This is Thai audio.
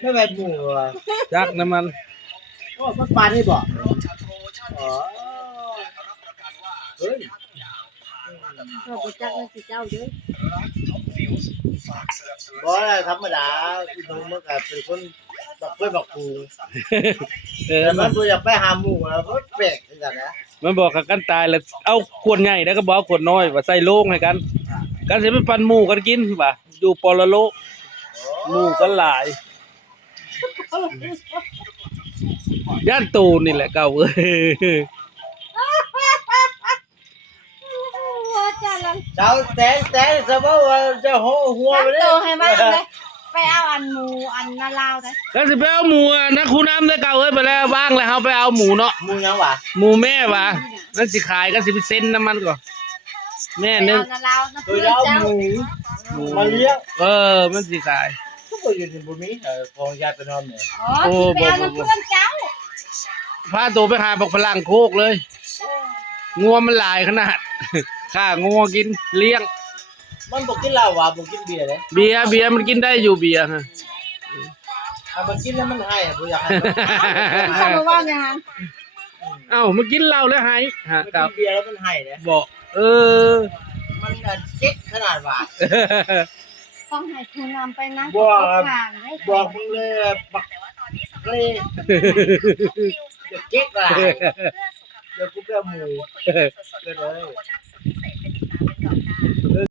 ไม่เป็นหมูอ่ะ จักน้ำมัน โอ้มันปลาได้บ่อ๋อเฮ้ย ก็บ่จักว่าสิเจ้าเด้อ บ่ได้ธรรมดาพี่น้องมันก็เป็นคนบักเพื่อนบักปู แต่มันตัวอยากไปหาหมูแล้วก็แปลกเหมือนกันนะ มันบอกกันตายแล้วเอาขวดใหญ่แล้วก็บอกขวดน้อยว่าใส่โล่งให้กันกันสิไปปันหมู่กันกินว่าอยู่ปรโลกหมู่กันหลายย่านตูนนี่แหละเก่าเอ้ย ว่าจ้าลัง เจ้าแต่สมมติว่าจะหัว จั ไป ก เลย โตให้มากเลยไปเอาอันหมูอันนาลาวได้ กันสิไปเอาหมูอะนะคุณน้ำได้เก่าเอ้ยไปแล้วว่างแล้วเฮาไปเอาหมูเนาะ หมูยังวะ หมูแม่ว่ะนั่นสิขายกันสิไปเซ็นน้ำมันก่อนแม่นึง เอานาลาวนะ ตัว เพื่อน เจ้า เจ้า หมูมาเลี้ยง มันสิขาย ทุกคนอยู่ในบุมีของยายไปนอนเนี่ย อ๋อสิไปเอาน้ำเพื่อนเจ้า พาตัวไปหาบอกพลังโคกเลยงัวมันหลายขนาด ข้างัวกินเลี้ยง มันบอกกินเหล้าวะบอกกินเบียร์เลย เบียร์มันกินได้อยู่เบียร์ฮะ ถ้ามันกินแล้วมันให้อะผมอยากให้ เขาบอกว่าไงฮะ เอ้ามากินเหล้าแล้วหายฮะ มัน ครั กิ บ นเบียร์แล้วมันให้เลย บอก มันเจ๊กขนาดว่า ต้องให้คุณนำไปนะ บอก ทางให้ บอกมึงเลยบักเลยเดี๋ยวเจ๊กอะไรเดี๋ยวกูไปเอาหมูไปเลย